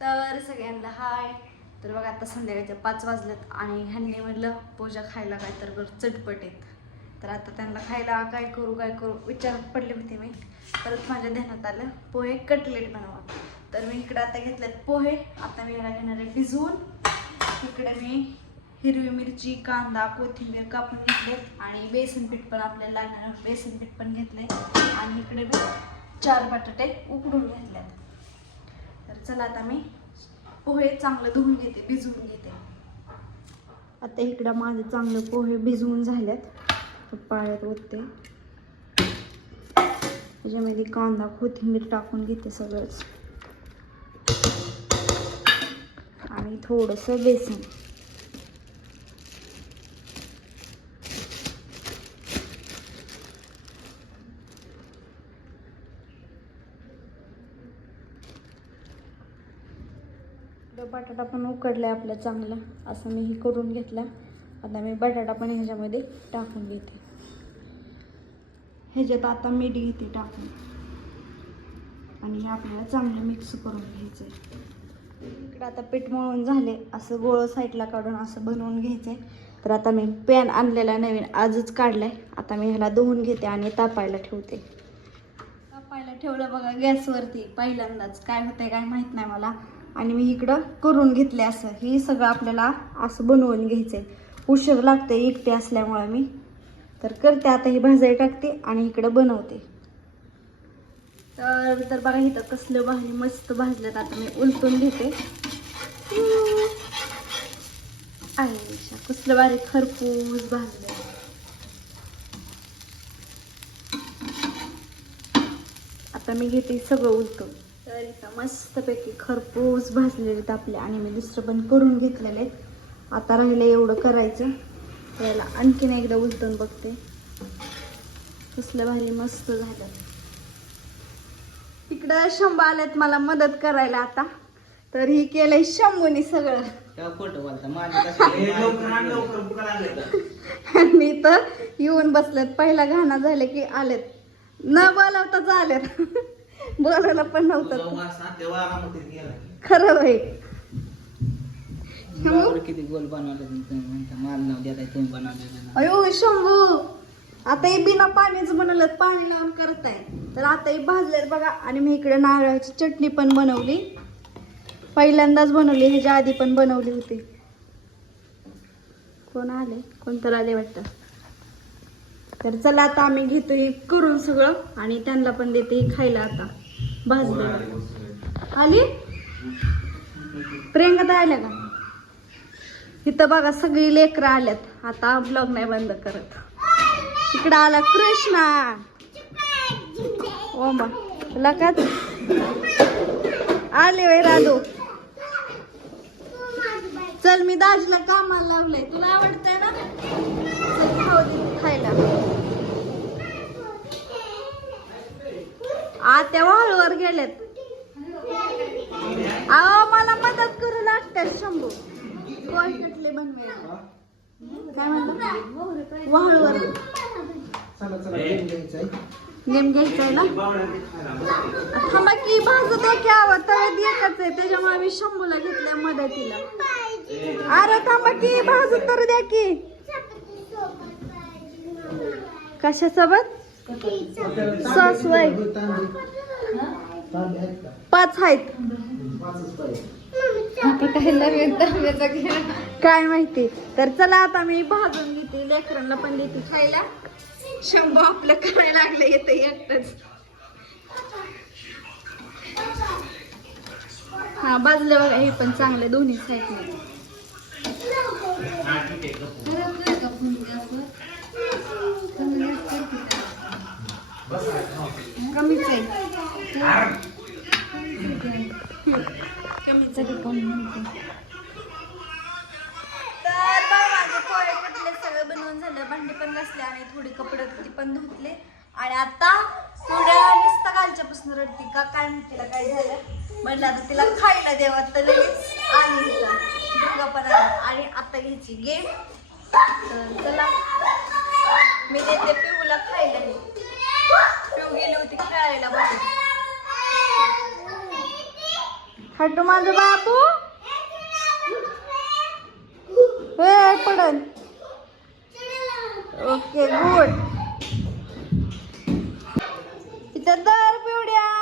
तर सगळ्यांना हाय. तर बघा आता संध्याकाळच्या पाच वाजल्यात आणि ह्यांनी म्हणलं पूजा खायला काय तर बरं चटपट आहेत तर आता त्यांना खायला काय करू काय करू? विचारात पडले होते मी. परत माझ्या ध्यानात आलं पोहे कटलेट बनवा. तर मी इकडे आता घेतलेत पोहे. आता मी याला घेणार आहे भिजवून. इकडे मी हिरवी मिरची कांदा कोथिंबीर कापून घेतलेत आणि बेसन पीठ पण आपल्याला लागणार बेसन पीठ पण घेतले आणि इकडे मी चार बटाटे उकडून घेतल्यात चला आता मी पोहे चांगलं धुवून घेते भिजवून घेते. आता इकडं माझे चांगले पोहे भिजवून झालेत. तर पाण्यात ओतते. त्याच्यामध्ये कांदा कोथिंबीर टाकून घेते सगळंच. आणि थोडंसं बेसन. इकडं बटाटा पण उकडलाय आपला चांगला. असं मी हे करून घेतला. आता मी बटाटा पण ह्याच्यामध्ये टाकून घेते. ह्याच्यात आता मीठ घेते टाकून. आणि हे आपल्याला चांगलं मिक्स करून घ्यायचं आहे इकडे आता पीठ मळून झाले. असं गोळ साईडला काढून असं बनवून घ्यायचंय. तर आता मी पॅन आणलेला नवीन. आजच काढलाय. आता मी ह्याला धुवून घेते आणि तापायला ठेवते. तापायला ठेवलं बघा गॅसवरती. पहिल्यांदाच. काय होतंय काय माहीत नाही मला. आणि मी इकडं करून घेतले असं. हे सगळं आपल्याला असं बनवून घ्यायचं आहे उशीर लागते एकटे असल्यामुळे मी. तर करते आता ही भाजाई टाकते आणि इकडं बनवते. तर तर बघा इथं कसलं भारी मस्त भाजल्यात. आता मी उलटून घेते. आयुष्या कसलं भारी खरपूस भाजलं आता मी घेते सगळं उलटून. तर इथं मस्तपैकी खरपूस भाजलेले आहेत आपले आणि मी दुसरं पण करून घेतलेले आहेत. आता राहिलं एवढं करायचं. त्याला आणखीन एकदा उलटून बघते. कसलं भारी मस्त झालं. इकडं शंभू आलेत मला मदत करायला आता. तर ही केलंय शंभूनी सगळं. आणि इथं येऊन बसलेत. पहिला घाणा झाले की आलेत. न बोलावताच आलेत बोलायला पण नव्हतं. खरं किती गोल बनवले बनवले अयो शंभू आता हे बिना पाणीच बनवलं पाणी लावून करताय. तर आता हे भाजलेत बघा आणि मी इकडे नारळाची चटणी पण बनवली. पहिल्यांदाच बनवली ह्याच्या आधी पण बनवली होती. कोण आले? कोणतर आले वाटतं? तर चला आता आम्ही घेतो हे करून सगळं आणि त्यांना पण देते हे खायला आता. भाजलं. आली? प्रियंका आल्या का? इथं बघा सगळी लेकरं आल्यात. आता ब्लॉग नाही बंद करत. इकडं आला कृष्णा. ओ मा तुला का? आले वय राधू. चल मी दाजला कामाला लावलंय. तुला आवडतंय ना चल खाऊ दे खायला आत्या वाळूवर गेलेत. अहो मला मदत करू लागतात शंभू. कोण कटले बनवायला काय म्हणतो? वाळूवर. नेम घ्यायचंय ना? थांबा की भाजत द्या की आवड तव्यात एकच आहे. त्याच्यामुळे मी शंभूला घेतल्या मदतीला. अरे थांबा की भाजत तर द्या की. कशासोबत? सॉस वय. पाच आहेत. काय काय माहिती. तर चला आता मी भाजून घेते. लेकरांना पण देते खायला. शंभू आपलं करायला लागलं येते एकटच. हा बाजलं बघा हे पण चांगलं दोन्ही साईड कमीच आहे कमीच आहे कोण म्हणते तर बघा माझे पोळे कटले सगळं बनवून झालं भांडी पण घासले आणि थोडी कपडे ती पण धुतले आणि आता थोड्या नुसतं कालच्यापासून रडती का काय तिला काय झालं म्हणलं आता तिला खायला देवा तर लगेच आणि दुर्गा पण आला. आणि आता घ्यायची गेम तर चला मी देते पिऊला खायला हटू माझं बापू. हे पडल ओके गुड. इथं दर पिवड्या.